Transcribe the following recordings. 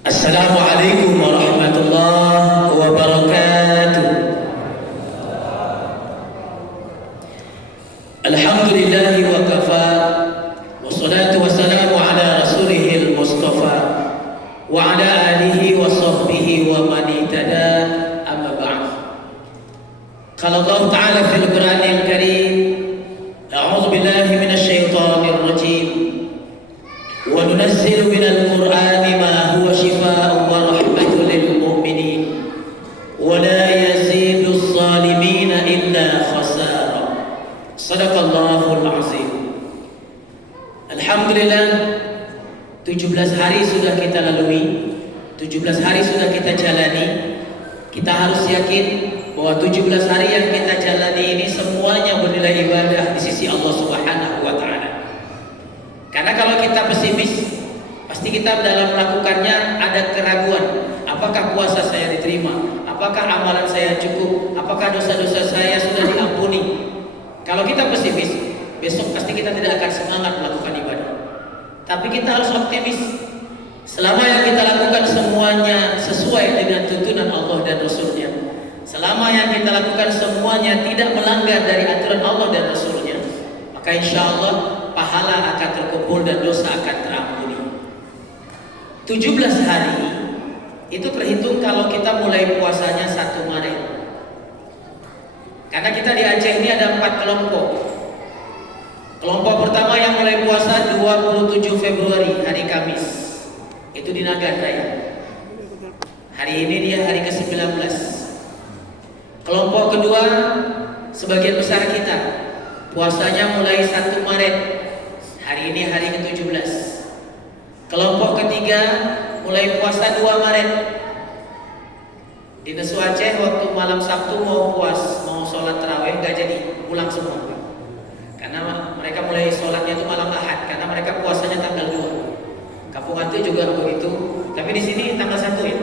Assalamualaikum warahmatullahi wabarakatuh. Alhamdulillahi wa kafa, wassalatu wassalamu ala rasulihil mustafa wa ala alihi wa sahbihi wa man ihtada, amma ba'd. Qala Allah Ta'ala fil Qur'anil Karim, a'udzu billahi minasy syaithanir rajim. Wa nunazzilu minal Qur'ani ma huwa shifaa'un wa rahmatun lil mu'minin wa la yazidu adh-dhalimina illa khasara. Shadaqallahul azim. Alhamdulillah, 17 hari sudah kita lalui, 17 hari sudah kita jalani. Kita harus yakin bahwa 17 hari yang kita jalani ini semuanya bernilai ibadah di sisi Allah Subhanahu wa taala. Karena kalau kita pesimis, pasti kita dalam melakukannya ada keraguan. Apakah puasa saya diterima? Apakah amalan saya cukup? Apakah dosa-dosa saya sudah diampuni? Kalau kita pesimis, besok pasti kita tidak akan semangat melakukan ibadah. Tapi kita harus optimis. Selama yang kita lakukan semuanya sesuai dengan tuntunan Allah dan Rasulnya, selama yang kita lakukan semuanya tidak melanggar dari aturan Allah dan Rasulnya, maka insya Allah pahala akan terkumpul dan dosa akan terampuni. 17 hari itu terhitung kalau kita mulai puasanya 1 Maret. Karena kita di Aceh ini ada 4 kelompok. Kelompok pertama yang mulai puasa 27 Februari, hari Kamis. Itu di Nagan Raya. Hari ini dia hari ke-19. Kelompok kedua, sebagian besar kita puasanya mulai 1 Maret. Hari ini hari ke-17. Kelompok ketiga mulai puasa 2 Maret. Di Nesu Aceh waktu malam Sabtu mau sholat tarawih gak jadi, pulang semua. Karena mereka mulai sholatnya itu malam Ahad, karena mereka puasanya tanggal 2. Kampung Atu juga begitu, tapi di sini tanggal 1 ya.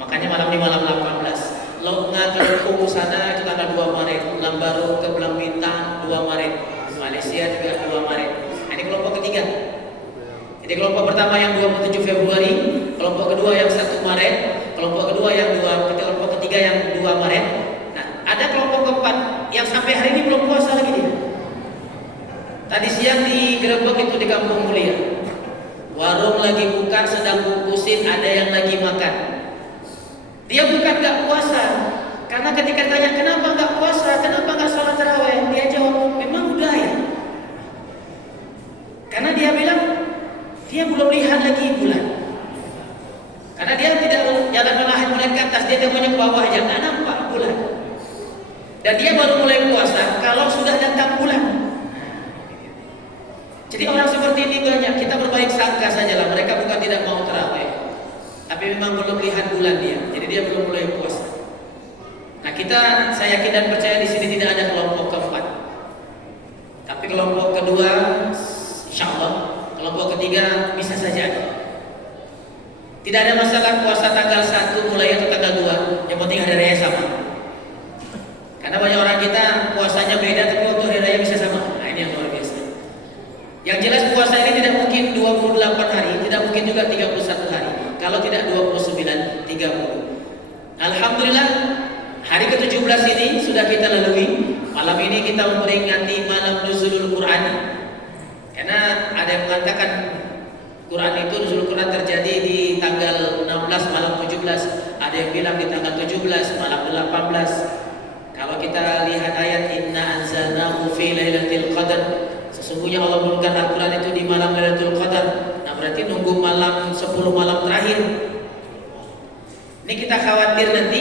Makanya malam ini malam 18. Longa ke Lengkung sana itu tanggal 2 Maret, Lambaru ke Belang Bintang 2 Maret, Malaysia juga 2 Maret. Nah, ini kelompok ketiga. Jadi kelompok pertama yang 27 Februari, kelompok kedua yang 1 Maret, kelompok kedua yang kelompok ketiga yang 2 Maret. Nah, ada kelompok keempat yang sampai hari ini belum puasa lagi dia. Tadi siang di Grebek itu di Kampung Mulia, warung lagi buka, sedang bungkusin, ada yang lagi makan. Dia bukan gak puasa, karena ketika tanya kenapa gak puasa, kenapa gak sholat tarawih, dia jawab memang udah ya. Karena dia bilang dia belum lihat lagi bulan. Karena dia tidak jalan melihat bulan ke atas, dia temunya ke bawah aja, nggak nampak bulan. Dan dia baru mulai puasa kalau sudah datang bulan. Jadi orang seperti ini banyak, kita berbaik sangka sajalah, mereka bukan tidak mau tarawih, tapi memang belum lihat bulan dia, jadi dia belum mulai puasa. Nah saya yakin dan percaya di sini tidak ada kelompok keempat, tapi kelompok kedua, insya Allah, kelompok ketiga bisa saja ada. Tidak ada masalah puasa tanggal 1 mulai atau tanggal 2, yang penting hari raya sama. Karena banyak orang kita puasanya beda, tapi waktu hari raya bisa sama. Nah ini yang luar biasa. Yang jelas puasa ini tidak mungkin 28 hari, tidak mungkin juga 31 hari. Kalau tidak 29, 30. Alhamdulillah, hari ke-17 ini sudah kita lalui. Malam ini kita memperingati malam nuzulul Quran. Karena ada yang mengatakan Quran itu nuzul Quran terjadi di tanggal 16 malam 17. Ada yang bilang di tanggal 17 malam 18. Kalau kita lihat ayat inna anzalnahu fi lailatul qadar, sesungguhnya Allah menurunkan Al-Quran itu di malam Lailatul Qadar. Nah berarti nunggu malam 10 malam terakhir. Ini kita khawatir nanti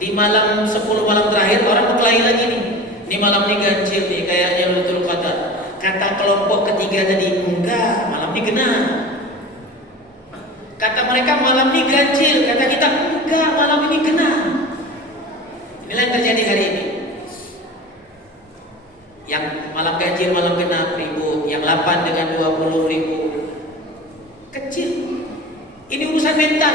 di malam 10 malam terakhir orang berkelahi lagi nih. Ini malam ini ganjil nih kayaknya Lailatul Qadar. Kata kelompok ketiga tadi, enggak, malam ini genap. Kata mereka malam ini ganjil, kata kita enggak, malam ini genap. Inilah yang terjadi hari ini. Yang malam ganjil, malam genap ribut, yang 8 dengan 20 ribu. Kecil. Ini urusan mental.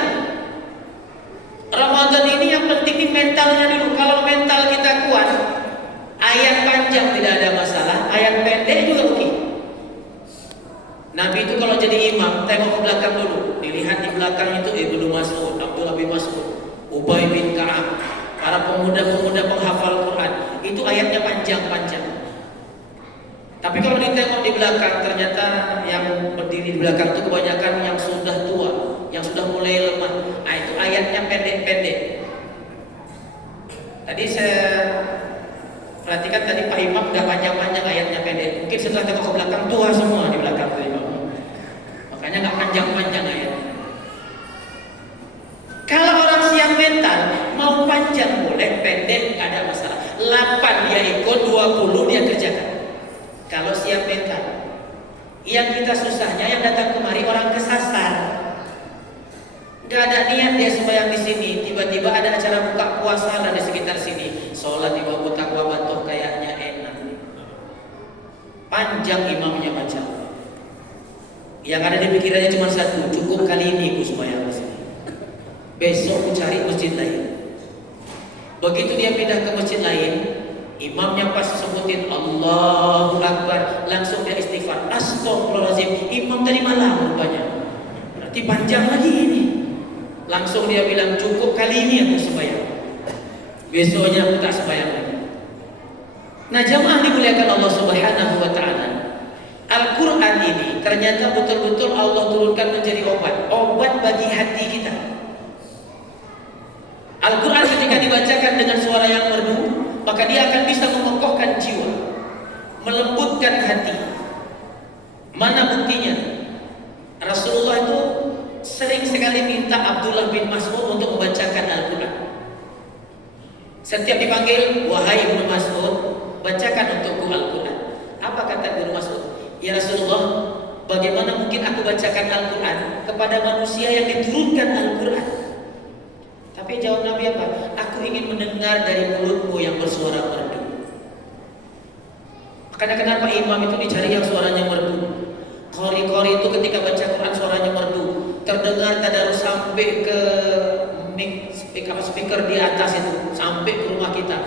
Ramadan ini yang penting ini mentalnya dulu. Kalau mental kita kuat, ayat panjang tidak ada masalah, ayat pendek juga oke. Nabi itu kalau jadi imam, tengok ke belakang dulu, dilihat di belakang di belakang itu kebanyakan yang sudah tua, yang sudah mulai lemah. Nah, itu ayatnya pendek-pendek. Tadi saya perhatikan tadi Pak Imam nggak panjang-panjang ayatnya pendek. Mungkin setelah tengok ke belakang tua semua di belakang Pak Imam. Makanya nggak panjang-panjang ayatnya. Kalau orang siap mental, mau panjang boleh, pendek nggak ada masalah. 8 dia ikut, 20 dia kerjakan. Kalau siap mental. Yang kita susahnya yang datang kemari orang kesasar. Nggak ada niat dia sembahyang di sini, tiba-tiba ada acara buka puasa di sekitar sini. Sholat di bawah takwa batuh kayaknya enak. Panjang imamnya baca. Yang ada di pikirannya cuma satu, cukup kali ini ku sembahyang di sini. Besok ku cari masjid lain. Begitu dia pindah ke masjid lain, imamnya pas sebutin Allahu Akbar, langsung dia istighfar. Astagfirullahaladzim, imam tadi malam rupanya. Berarti panjang lagi ini. Langsung dia bilang cukup kali ini aku sembahyang. Besoknya aku tak sembahyang lagi. Nah, jamaah dimuliakan Allah Subhanahu wa taala. Al-Qur'an ini ternyata betul-betul Allah turunkan menjadi obat bagi hati kita. Al-Quran ketika dibacakan dengan suara yang merdu, maka dia akan bisa mengokohkan jiwa, melembutkan hati. Mana buktinya? Rasulullah itu sering sekali minta Abdullah bin Mas'ud untuk membacakan Al-Quran. Setiap dipanggil, wahai Ibnu Mas'ud, bacakan untukku Al-Quran. Apa kata Ibnu Mas'ud? Ya Rasulullah, bagaimana mungkin aku bacakan Al-Quran kepada manusia yang diturunkan Al-Quran? Tapi jawab Nabi apa? Aku ingin mendengar dari mulutmu yang bersuara merdu. Makanya kenapa imam itu dicari yang suaranya merdu? Qori itu ketika baca Quran suaranya merdu, terdengar tadarus sampai ke speaker di atas itu, sampai ke rumah kita.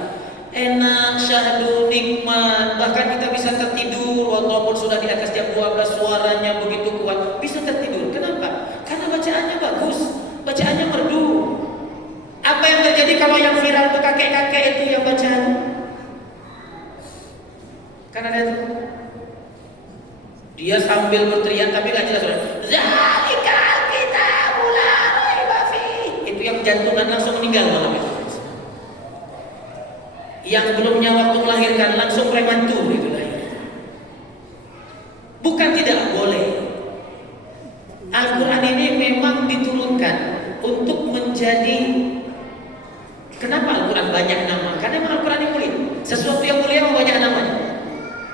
Enak, syahdu, nikmat. Bahkan kita bisa tertidur walaupun sudah di atas jam 12, suaranya begitu kuat, bisa tertidur. Kenapa? Karena bacaannya bagus, bacaannya merdu. Apa yang terjadi kalau yang viral itu kakek-kakek itu yang bacaan? Kan ada itu. Dia sambil berteriak tapi gak jelas. Zalikal kitabul la raiba fihi. Itu yang jantungan langsung meninggal malam itu. Yang sebelumnya waktu melahirkan langsung prematur itu lahir. Bukan tidak boleh. Al-Quran ini memang diturunkan untuk menjadi. Kenapa Al-Quran banyak nama? Karena memang Al-Quran ini mulia. Sesuatu yang mulia memang banyak namanya.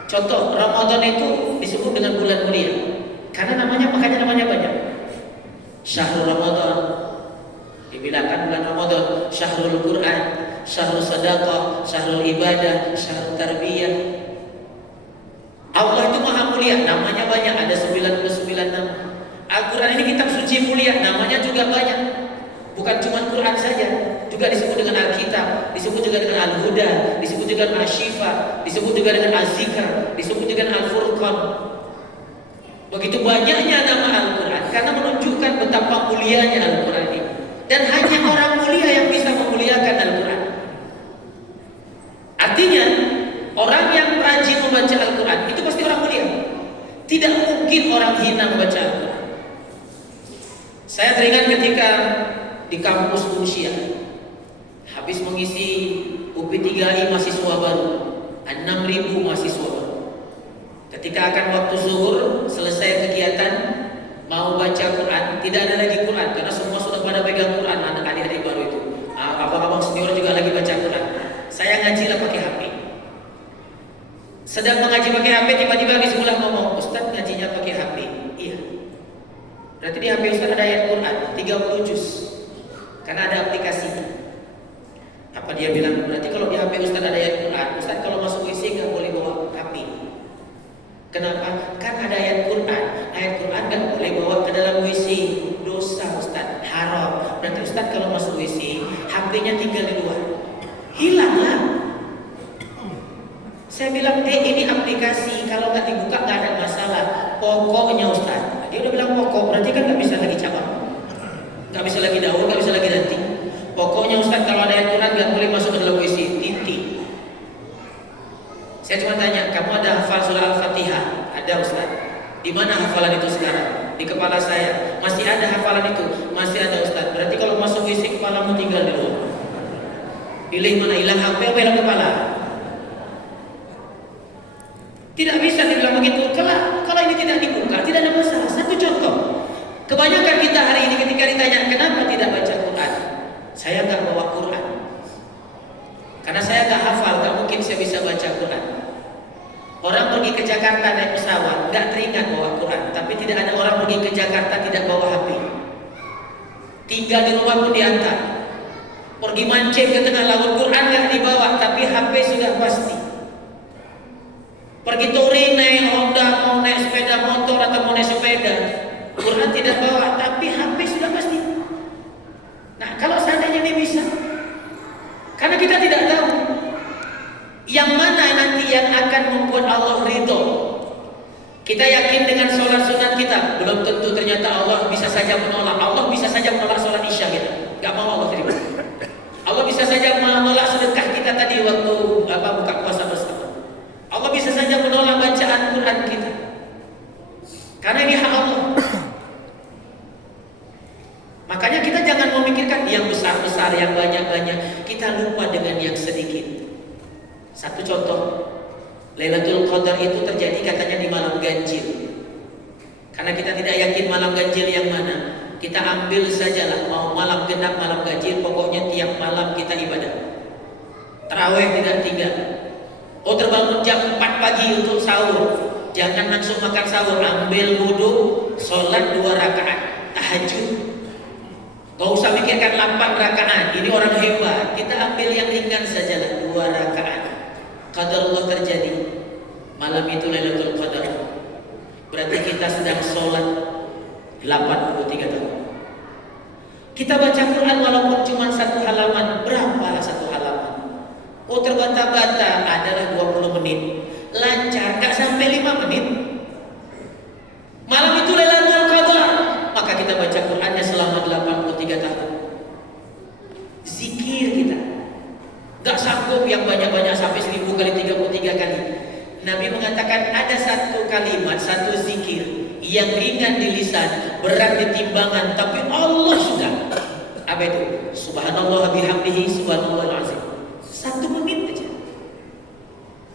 Contoh, Ramadan itu disebut dengan bulan mulia. Karena makanya namanya banyak. Syahrul Ramadan, dibilangkan bulan Ramadan. Syahrul Quran, Syahrul Sadaqah, Syahrul Ibadah, Syahrul Tarbiyah. Allah itu maha mulia, namanya banyak, ada 99 nama. Al-Quran ini kitab suci mulia, namanya juga banyak. Bukan cuma Quran saja, juga disebut dengan Alkitab, disebut juga dengan Al-Huda, disebut juga dengan Asy-Syifa, disebut juga dengan Az-Zikr, disebut juga dengan Al-Furqan. Begitu banyaknya nama Al-Quran karena menunjukkan betapa mulianya Al-Quran ini. Dan hanya orang mulia yang bisa memuliakan Al-Quran. Artinya, orang yang rajin membaca Al-Quran itu pasti orang mulia. Tidak mungkin orang hina membaca Al-Quran. Saya teringat ketika di kampus Unsia habis mengisi UP3I mahasiswa baru, 6.000 mahasiswa baru. Ketika akan waktu zuhur selesai kegiatan mau baca Quran, tidak ada lagi Quran karena semua sudah pada pegang Quran, adik-adik baru itu. Abang-abang senior juga lagi baca Quran. Saya ngaji lah pakai HP. Sedang mengaji pakai HP, tiba-tiba di sebelah ngomong, Ustaz ngajinya pakai HP. Iya. Berarti di HP Ustaz ada ayat Quran 30 juz. Karena ada aplikasinya. Apa dia bilang? Berarti kalau di HP Ustaz ada ayat Quran, Ustaz kalau masuk WC nggak boleh bawa HP. Kenapa? Kan ada ayat Quran. Ayat Quran nggak boleh bawa ke dalam WC. Dosa Ustaz, haram. Berarti Ustaz kalau masuk WC, HP-nya tinggal di luar. Hilanglah. Saya bilang, ini aplikasi. Kalau nggak dibuka nggak ada masalah. Pokoknya Ustaz. Dia udah bilang pokok, berarti kan nggak bisa lagi cabang. Nggak bisa lagi daun, nggak bisa lagi nanti. Pokoknya Ustaz kalau ada ayat Quran nggak boleh masuk ke dalam WC. Titik. Saya cuma tanya, kamu ada hafal surah Al-Fatihah? Ada Ustaz. Di mana hafalan itu sekarang? kepala saya. Masih ada hafalan itu? Masih ada Ustaz. Berarti kalau masuk WC kepalamu tinggal di luar. Pilih mana, hilang HP apa hilang kepala? Tidak bisa dibilang begitu. Kalau ini tidak dibuka, tidak ada masalah. Satu contoh. Kebanyakan kita hari ini ketika ditanya kenapa tidak baca Quran, saya nggak bawa Quran. Karena saya nggak hafal, nggak mungkin saya bisa baca Quran. Orang pergi ke Jakarta naik pesawat, nggak teringat bawa Quran. Tapi tidak ada orang pergi ke Jakarta tidak bawa HP. Tinggal di rumah pun diantar. Pergi mancing ke tengah laut, Quran nggak dibawa, tapi HP sudah pasti. Pergi touring naik Honda, mau naik sepeda motor atau mau naik sepeda, Quran tidak bawa, tapi HP sudah pasti. Nah, kalau seandainya ini bisa, karena kita tidak tahu yang mana nanti yang akan membuat Allah ridho. Kita yakin dengan sholat sunat kita, belum tentu ternyata Allah bisa saja menolak. Allah bisa saja menolak sholat isya kita, nggak mau Allah terima. Allah bisa saja menolak sedekah kita tadi waktu buka puasa bersama. Allah bisa saja menolak bacaan Quran kita, karena ini hak Allah. Makanya kita jangan memikirkan yang besar-besar, yang banyak-banyak. Kita lupa dengan yang sedikit. Satu contoh, Lailatul Qadar itu terjadi katanya di malam ganjil. Karena kita tidak yakin malam ganjil yang mana, kita ambil sajalah mau malam genap, malam ganjil, pokoknya tiap malam kita ibadah. Tarawih tidak tinggal. Oh, terbangun jam 4 pagi untuk sahur, jangan langsung makan sahur, ambil wudu, sholat 2 rakaat tahajud. Gak usah mikirkan 8 rakaat, ini orang hebat. Kita ambil yang ringan sajalah, 2 rakaat. Qadarullah terjadi. Malam itu Lailatul Qadar. Berarti kita sedang sholat 83 tahun. Kita baca Quran walaupun cuma 1 halaman, berapalah 1 halaman? Oh, terbata-bata adalah 20 menit. Lancar, gak sampai 5 menit. Malam itu Lailatul Qadar, maka kita baca Qurannya selama 83 tahun. Zikir kita gak sanggup yang banyak-banyak sampai 1000 kali, 33 kali. Nabi mengatakan ada satu kalimat, satu zikir yang ringan di lisan, berat di timbangan, tapi Allah suka. Apa itu? Subhanallah bihamdihi, subhanallahil azim. 1 menit aja.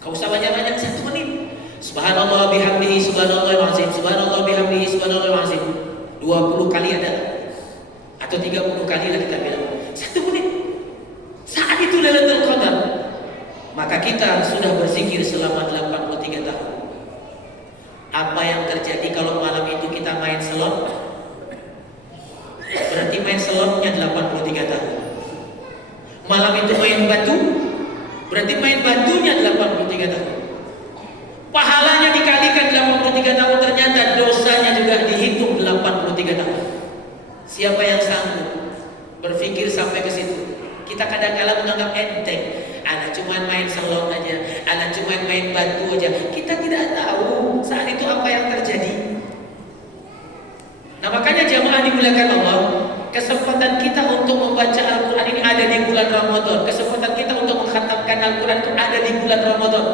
Kau usah banyak-banyak, 1 menit. Subhanallah bihamdihi, subhanallahil azim, subhanallah bihamdihi, subhanallahil azim. 20 kali ada, atau 30 kali lah kita bilang. 1 menit. Saat itu Lailatul Qadar, maka kita sudah berzikir selama 83 tahun. Apa yang terjadi kalau malam itu kita main slot? Berarti main slotnya 83 tahun. Malam itu main batu, berarti main batunya 83 tahun. Pahalanya dikalikan 83 tahun, ternyata dosanya juga dihitung 83 tahun. Siapa yang sanggup berpikir sampai ke situ? Kita kadang-kadang menganggap enteng. Anak cuma main selot aja, anak cuma main batu aja. Kita tidak tahu saat itu apa yang terjadi. Nah, makanya jamaah dimuliakan Allah, kesempatan kita untuk membaca Al-Quran ini ada di bulan Ramadan. Kesempatan kita untuk mengkhatamkan Al-Quran itu ada di bulan Ramadan.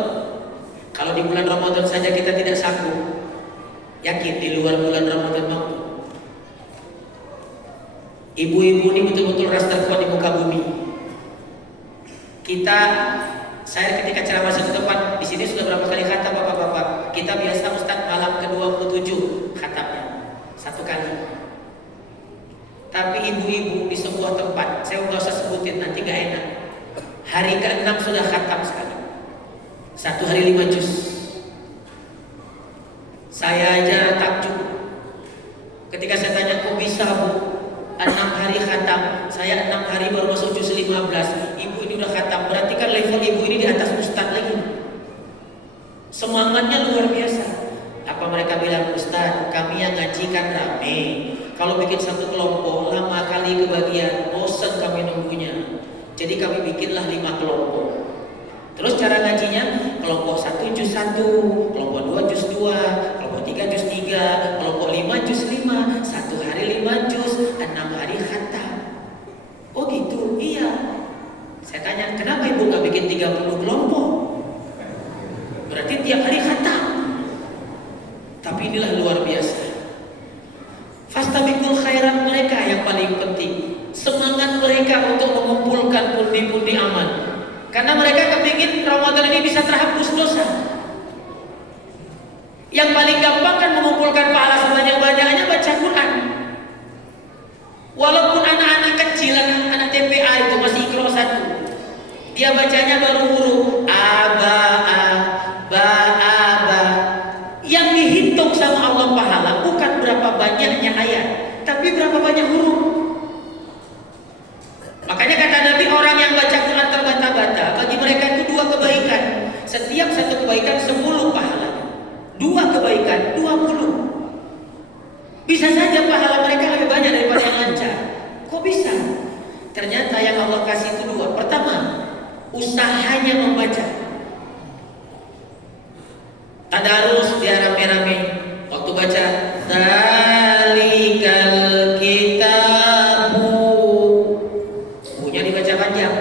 Kalau di bulan Ramadan saja kita tidak sanggup, yakin di luar bulan Ramadan mampu. Ibu-ibu ini betul-betul ras terkuat di muka bumi. Saya ketika ceramah satu tempat di sini sudah berapa kali khatam bapak-bapak. Kita biasa Ustaz malam ke-27 khatamnya 1 kali. Tapi ibu-ibu di sebuah tempat, saya nggak usah sebutin nanti nggak enak. Hari ke-6 sudah khatam sekali. 1 hari 5 juz. Saya aja takjub ketika saya tanya kok bisa Bu 6 hari khatam, saya 6 hari baru masuk juz 15. Ibu ini udah khatam, berarti kan level ibu ini di atas ustaz lagi. Semangatnya luar biasa. Apa mereka bilang, Ustaz, kami yang ngaji kan rame, kalau bikin satu kelompok lama kali kebagian, bosan kami nunggunya. Jadi kami bikinlah 5 kelompok. Terus cara ngajinya, kelompok 1 juz 1, kelompok 2 juz 2, kelompok 3 juz 3, kelompok 5 juz 5, 1 hari 5 juz, 6 hari khatam. Oh gitu? Iya. Saya tanya, kenapa ibu gak bikin 30 kelompok? Berarti tiap hari khatam. Tapi inilah luar biasa. mengumpulkan pundi-pundi amal. Karena mereka kepingin Ramadan ini bisa terhapus dosa. Yang paling gampang kan mengumpulkan pahala sebanyak-banyaknya baca Quran. Walaupun anak-anak kecil, anak TPA itu masih Iqra 1, dia bacanya baru huruf A, ba, a, ba, a, ba. Yang dihitung sama Allah pahala bukan berapa banyaknya ayat, tapi berapa banyak huruf. Makanya kata Nabi, orang yang baca Quran terbata-bata, bagi mereka itu 2 kebaikan. Setiap 1 kebaikan 10 pahala, 2 kebaikan 20. Bisa saja pahala mereka lebih banyak daripada yang lancar. Kok bisa? Ternyata yang Allah kasih itu 2. Pertama, usahanya membaca. Tadarus dia rame-rame waktu baca Dzalikal kitabu, punya dibaca panjang.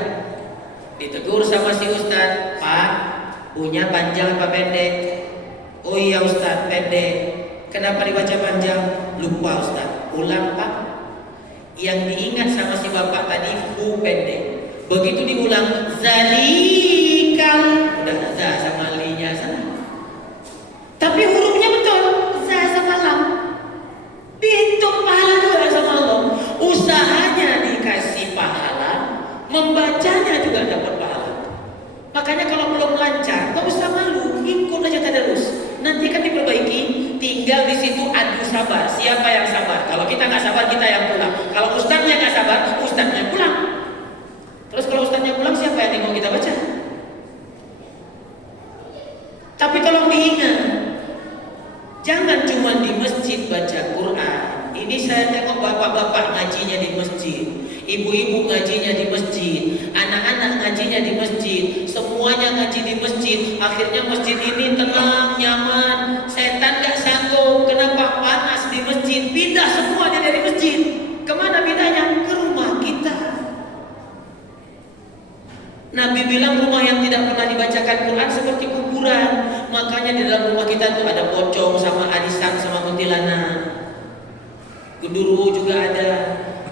Ditegur sama si ustaz, "Pak, punya panjang apa pendek?" "Oh iya ustaz, pendek." "Kenapa dibaca panjang?" "Lupa ustaz." "Ulang pak." Yang diingat sama si bapak tadi bu pendek. Begitu diulang zalikal, udah za sama linya sana. Tapi hurufnya betul, za sama lam. Dihitung pahala juga sama Allah. Usahanya dikasih pahala, membacanya juga dapat pahala. Makanya kalau belum lancar, gak usah malu, ikut aja tadarus. Nanti kan diperbaiki, tinggal di situ adu sabar. Siapa yang sabar? Kalau kita nggak sabar, kita yang pulang. Kalau ustadznya nggak sabar, ustadznya pulang. Terus kalau ustadznya pulang, siapa yang tengok kita baca? Tapi tolong diingat, jangan cuma di masjid baca Quran. Ini saya tengok bapak-bapak ngajinya di masjid, ibu-ibu ngajinya di masjid, anak-anak ngajinya di masjid, semuanya ngaji di masjid. Akhirnya masjid ini tenang, nyaman, setan gak sanggup. Kenapa? Panas di masjid. Pindah semuanya dari masjid. Kemana pindahnya? Ke rumah kita. Nabi bilang rumah yang tidak pernah dibacakan Quran seperti kuburan. Makanya di dalam rumah kita tuh ada pocong sama arisan sama kuntilanak. Genderuwo juga ada.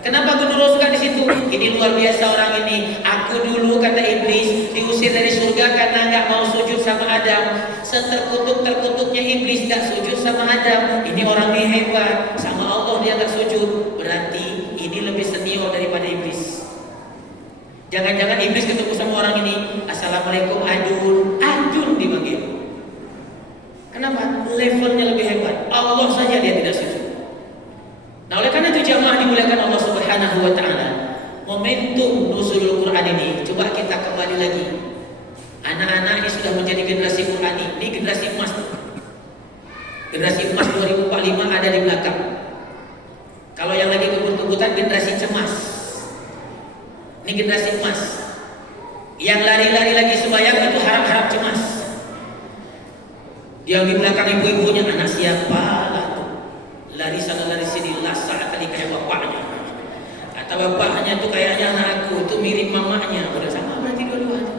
Kenapa genderuwo suka di situ? Ini luar biasa orang ini. Aku dulu, kata iblis, diusir dari surga karena nggak mau sujud sama Adam. Seterkutuk-terkutuknya iblis nggak sujud sama Adam. Ini orang ini hebat. Sama Allah dia nggak sujud. Berarti ini lebih senior daripada iblis. Jangan-jangan iblis ketemu sama orang ini, "Assalamualaikum Adun." Adun dipanggil. Kenapa? Levelnya lebih hebat. Allah saja dia tidak sujud. Nah, oleh karena itu jamaah dimuliakan Allah Subhanahu wa taala. Momentum nuzulul Quran ini, coba kita kembali lagi. Anak-anak ini sudah menjadi generasi Qurani. Ini generasi emas. Generasi emas 2045 ada di belakang. Kalau yang lagi kebut-kebutan generasi cemas. Ini generasi emas. Yang lari-lari lagi sembahyang itu harap-harap cemas. Yang di belakang ibu-ibunya, anak siapa lah tuh. Lari sana lari sini, lasak kali kayak bapaknya. Kata bapaknya tuh kayaknya anak aku itu mirip mamanya. Udah sama berarti dua-duanya.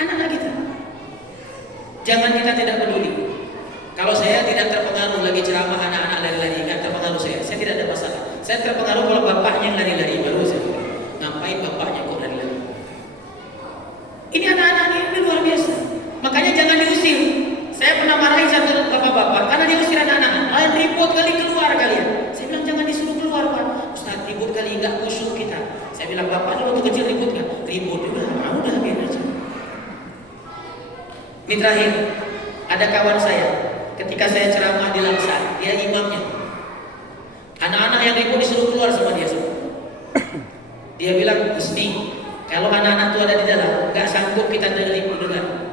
Anak-anak kita. Jangan kita tidak peduli. Kalau saya tidak terpengaruh lagi ceramah anak-anak lari-lari, nggak terpengaruh saya tidak ada masalah. Saya terpengaruh kalau bapaknya yang lari-lari, baru saya ngapain bapaknya kok lari-lari. Ini anak-anak ini luar biasa. Makanya jangan diusir. Saya pernah marahin satu bapak-bapak karena dia usir anak-anak. "Kalian ribut kali keluar kalian." Saya bilang jangan disuruh keluar pak. "Ustaz, ribut kali nggak khusyuk kita." Saya bilang, "Bapak dulu waktu kecil ribut nggak?" "Ribut juga." Udah biar aja. Ini terakhir, ada kawan saya ketika saya ceramah di Langsar, dia imamnya. Anak-anak yang ribut disuruh keluar sama dia semua. Dia bilang, "Gusti, kalau anak-anak itu ada di dalam, nggak sanggup kita dengar,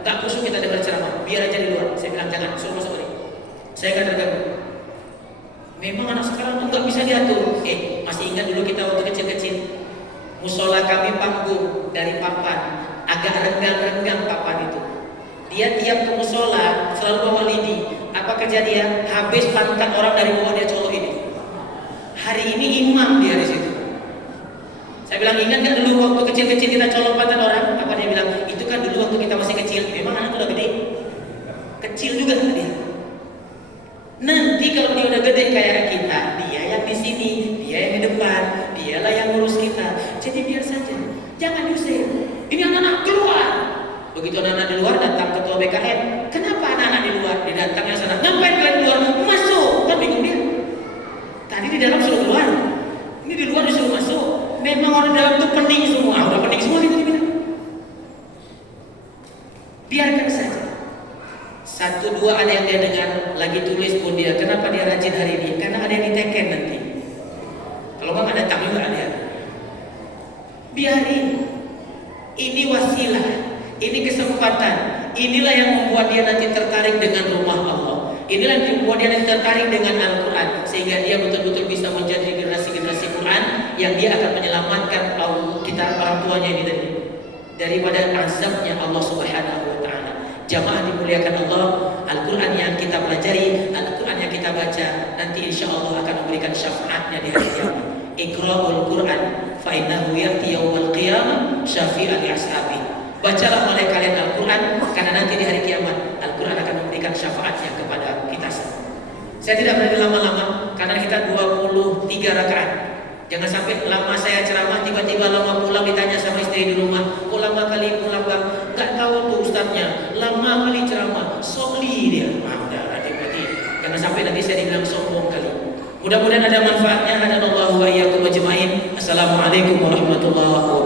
nggak khusyuk kita dengar ceramah, biar aja di luar." Saya bilang jangan, suruh masuk lagi. Saya nggak terganggu. Memang anak sekarang tuh nggak bisa diatur. Masih ingat dulu kita waktu kecil-kecil, musola kami panggung dari papan, agak renggang-renggang papan itu. Dia tiap ke musola selalu bawa lidi. Apa kejadian? Habis pantat orang dari bawah dia colok ini. Hari ini imam dia di situ. Saya bilang, "Ingat nggak dulu waktu kecil-kecil kita colok pantat orang?" Apa dia bilang? "Itu kan dulu waktu kita masih kecil." Memang anak udah gede, kecil juga dia. Nanti kalau dia udah gede kayak kita, dia yang di sini, dia yang di depan, dialah yang ngurus kita. Tadi di dalam suruh keluar, ini di luar disuruh masuk. Memang orang dalam itu pening semua, udah pening semua kita dibilang. Biarkan saja. Satu dua ada yang dia dengar, lagi tulis pun dia. Kenapa dia rajin hari ini? Karena ada yang diteken nanti. Kalau nggak ada tamu nggak ada. Biarin. Ini wasilah, ini kesempatan. Inilah yang membuat dia nanti tertarik dengan rumah Allah. Inilah yang membuat dia nanti tertarik dengan Al-Quran, sehingga dia betul-betul bisa menjadi generasi-generasi Quran yang dia akan menyelamatkan kita orang tuanya ini daripada azabnya Allah Subhanahu wa taala. Jamaah dimuliakan Allah, Al-Quran yang kita pelajari, Al-Quran yang kita baca, nanti insya Allah akan memberikan syafaatnya di hari kiamat. Iqra'ul Quran fa innahu ya'ti yaumil qiyamah syafi'an li ashabi. Bacalah oleh kalian Al-Quran, karena nanti di hari kiamat Al-Quran akan memberikan syafaatnya kepada kita semua. Saya tidak berani lama-lama, karena kita 23 rakaat. Jangan sampai lama saya ceramah, tiba-tiba lama pulang ditanya sama istri di rumah, kok lama kali pulang bang? Gak tahu tuh ustadznya, lama kali ceramah, soli dia. Udah hati-hati, jangan sampai nanti saya dibilang sombong kali. Mudah-mudahan ada manfaatnya. Hadanallahu wa iyyakum ajmain. Assalamualaikum warahmatullahi wabarakatuh.